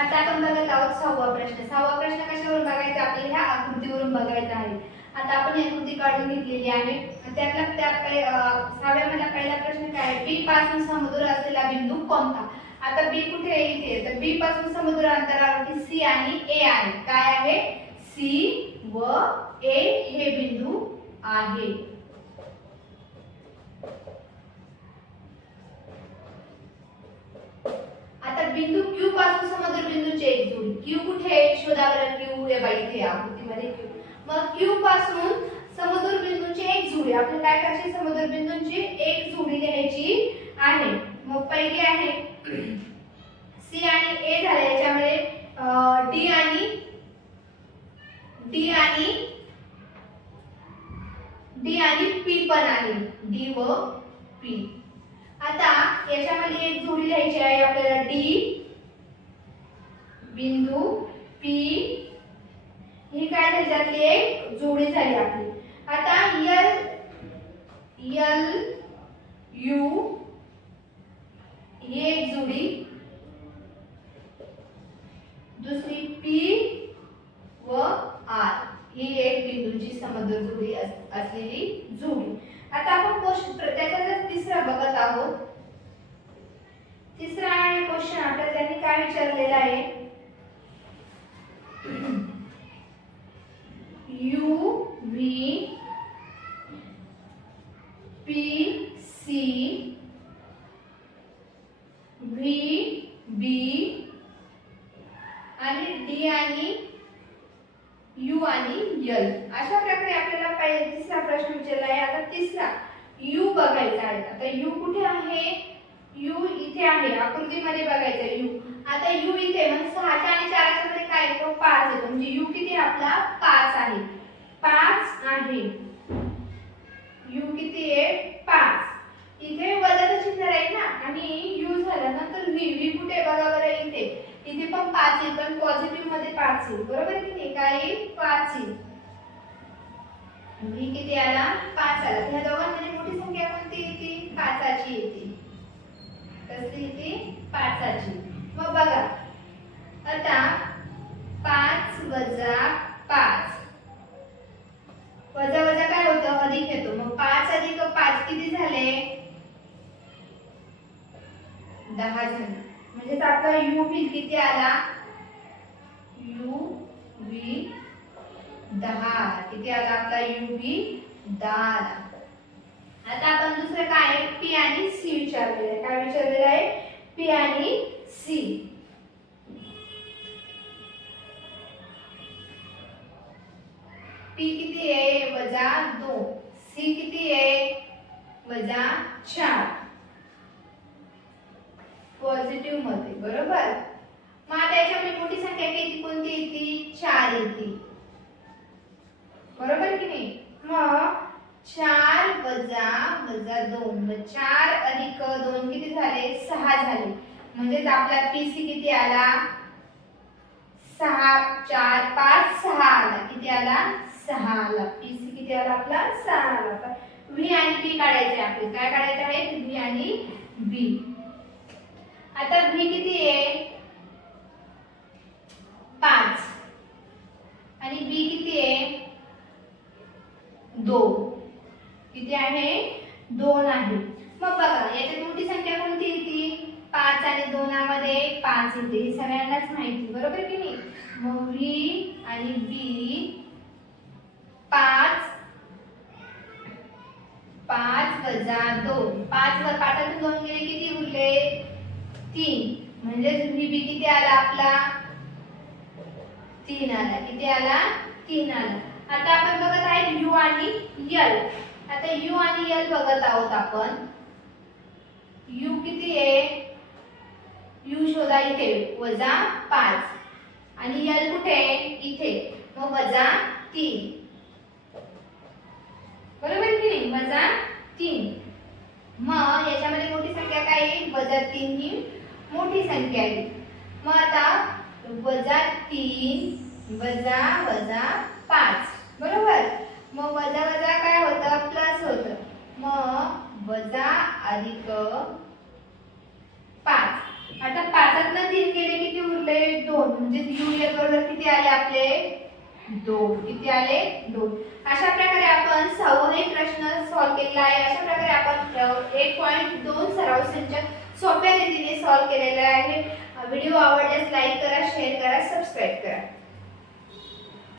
आता आपण बघत आहोत 6वा प्रश्न. 6वा प्रश्न कशावरून बघायचा आपल्याला? ह्या आकृतीवरून बघायचा आहे. आता आपण ही आकृती काढून घेतलेली आहे. त्यातला 6व्या पहिला प्रश्न काय आहे? बी पासून समदूर असलेला बिंदू कोणता? आता बी कुठे आहे? इथे. तर बी पासून समदूर अंतरावरती सी आणि ए आहे. काय आहे? सी व ए हे बिंदू आहे. आता बिंदू Q पासून समदूर बिंदूची एक जोडी. Q कुठे आहे? शोधा बरं. Q हे बाई इथे आकृतीमध्ये Q. मग Q पासून समदूर बिंदूची एक जोडी. आपण काय करायची? समदूर बिंदूंची एक जोडी लिहायची आहे. मग पहिली आहे C आणि A झाले. याच्यामध्ये D आणि P पण आहे. D व P. आता याच्यामध्ये एक जोडी लिहायची आहे आपल्याला. D बिंदू P ही काय झाली? त्यातली एक जोडी झाली आपली. आता L U ही एक जोडी, दुसरी P व R ही एक बिंदूंची समदूर जोडी असलेली जोडी. आता आपण त्याच्यात तिसरा बघत आहोत. तिसरा आहे क्वेश्चन आपल्याला त्यांनी काय विचारलेला आहे? U V P C V B आणि D आणि U आणि L अशा प्रकारे आपल्याला पहिले तिसरा प्रश्न विचारला आहे. आता तिसरा U बघायचा आहे. आता U कुठे आहे? U इथे आहे. आकृतीमध्ये बघायचा U. आता U इथे म्हणजे 6 आणि 4 मध्ये काय येतो? 5 येतो. म्हणजे U किती आपला? 5 आहे. 5 आहे. U किती आहे? 5. इथे वजाचं चिन्ह राहील ना आणि U झाल्यानंतर V कुठे बघा बरं? इथे पण 5 येईल, पण पॉझिटिव्ह मध्ये 5 येईल. बरोबर की नाही? काय? 5 येईल. V किती आला? 5 आला. ह्या दोघांमध्ये मोठी संख्या कोणती येते? 5ची येते. कसली येते? 5ची. मग बघा आता 5 वजा 5 वजा वजा काय होतं? अधिक येतो. मग 5 अधिक 5 किती झाले? 10 झाले. म्हणजे आपला U V किती आला? U V 10. किती आला आपला U V? 10 आला. आता आपण दुसरं काय आहे? P आणि C विचारलेलं आहे. काय विचारलेलं आहे? P आणि C. P किती आहे? वजा 2. C किती आहे? वजा 4. पॉझिटिव्ह मध्ये. बरोबर. मग आता याच्यामध्ये मोठी संख्या किती कोणती येते? 4 येते. बरोबर की नाही? मग 4 वजा 2. मग 4 अधिक 2 किती झाले? 6 झाले. म्हणजे आपला PC किती आला? 6 4 5 6 आला. किती आला? 6 आला. PC किती आला आपला? 6 आला. V आणि P काढायचे आपले. काय काढायचे आहे? V आणि B. आता V किती आहे? 5 आणि B किती आहे? 2. किती आहे? 2 आहे. मग बघा याच्यात मोठी संख्या कोणती येते? 5 आणि 2 मध्ये 5 येते. हे सगळ्यांनाच माहिती. बरोबर की नाही? मग V आणि B 5 वजा 2. 5 वर 5 2 गेले किती उरले? 3. म्हणजे VB किती आला आपला? 3 आला. किती आला? 3 आला. आता आपण बघत आहे U आणि L. आता U आणि L बघत आहोत आपण. U किती आहे? U शोधा इथे. वजा 5 आणि L कुठे आहे? इथे. मग वजा 3. बरोबर की नाही? वजा 3. मग याच्यामध्ये मोठी संख्या काय येईल? वजा 3 ही मोठी संख्या येईल. मग आता वजा 3 वजा 5. बरोबर. मग वजा वजा काय होतं? प्लस होतं. मग वजा अधिक 5. आता 5 3 गेले किती उरले? 2. म्हणजे UL बरोबर किती आले आपले 2. किती आले 2. अशा प्रकारे आपण 6वाही प्रश्न सॉल्व्ह केलेला आहे. अशा प्रकारे आपण 1.2 सराव संच सोप्या रीतीने सॉल्व्ह केलेला आहे. व्हिडिओ आवडल्यास लाईक करा, शेअर करा, सबस्क्राईब करा.